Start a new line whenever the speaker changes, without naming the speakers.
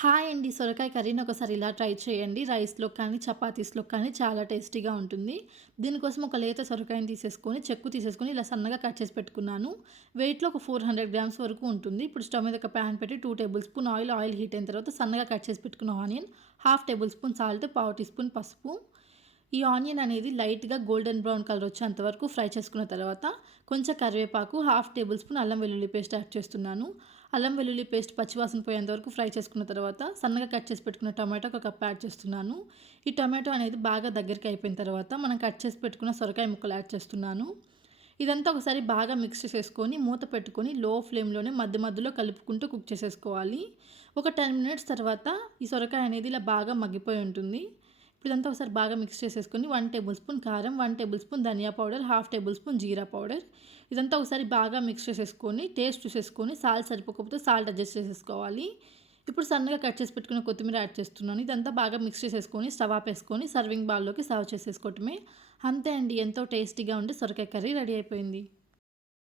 Hi అండి. సొరకాయ కర్రీని ఒకసారి ఇలా ట్రై చేయండి. రైస్లో కానీ చపాతీస్లో కానీ చాలా టేస్టీగా ఉంటుంది. దీనికోసం ఒక లేత సొరకాయని తీసేసుకొని చెక్కు తీసేసుకొని ఇలా సన్నగా కట్ చేసి పెట్టుకున్నాను. వెయిట్లో ఒక ఫోర్ హండ్రెడ్ గ్రామ్స్ వరకు ఉంటుంది. ఇప్పుడు స్టవ్ మీద ఒక ప్యాన్ పెట్టి two tablespoon oil oil heat అయిన తర్వాత సన్నగా కట్ చేసి పెట్టుకున్న onion half tablespoon salt పావు టీ స్పూన్ పసుపు. ఈ ఆనియన్ అనేది లైట్గా గోల్డెన్ బ్రౌన్ కలర్ వచ్చేంత వరకు ఫ్రై చేసుకున్న తర్వాత కొంచెం కరివేపాకు హాఫ్ టేబుల్ స్పూన్ అల్లం వెల్లుల్లి పేస్ట్ యాడ్ చేస్తున్నాను. అల్లం వెల్లుల్లి పేస్ట్ పచ్చివాసన పోయేంత వరకు ఫ్రై చేసుకున్న తర్వాత సన్నగా కట్ చేసి పెట్టుకున్న టమాటో ఒక కప్ యాడ్ చేస్తున్నాను. ఈ టమాటో అనేది బాగా దగ్గరికి అయిపోయిన తర్వాత మనం కట్ చేసి పెట్టుకున్న సొరకాయ ముక్కలు యాడ్ చేస్తున్నాను. ఇదంతా ఒకసారి బాగా మిక్స్ చేసేసుకొని మూత పెట్టుకొని లో ఫ్లేమ్లోనే మధ్య మధ్యలో కలుపుకుంటూ కుక్ చేసేసుకోవాలి. ఒక టెన్ మినిట్స్ తర్వాత ఈ సొరకాయ అనేది ఇలా బాగా మగ్గిపోయి ఉంటుంది. ఇప్పుడు ఇదంతా ఒకసారి బాగా మిక్స్ చేసేసుకొని వన్ టేబుల్ స్పూన్ కారం వన్ టేబుల్ స్పూన్ ధనియా పౌడర్ హాఫ్ టేబుల్ స్పూన్ జీరా పౌడర్. ఇదంతా ఒకసారి బాగా మిక్స్ చేసేసుకొని టేస్ట్ చూసేసుకొని సాల్ట్ సరిపోకపోతే సాల్ట్ అడ్జస్ట్ చేసేసుకోవాలి. ఇప్పుడు సన్నగా కట్ చేసి పెట్టుకున్న కొత్తిమీర యాడ్ చేస్తున్నాను. ఇదంతా బాగా మిక్స్ చేసేసుకొని స్టవ్ ఆపేసుకొని సర్వింగ్ బాల్లోకి సర్వ్ చేసేసుకోవటమే. అంతే అండి. ఎంతో టేస్టీగా ఉండి సొరకాయ కర్రీ రెడీ అయిపోయింది.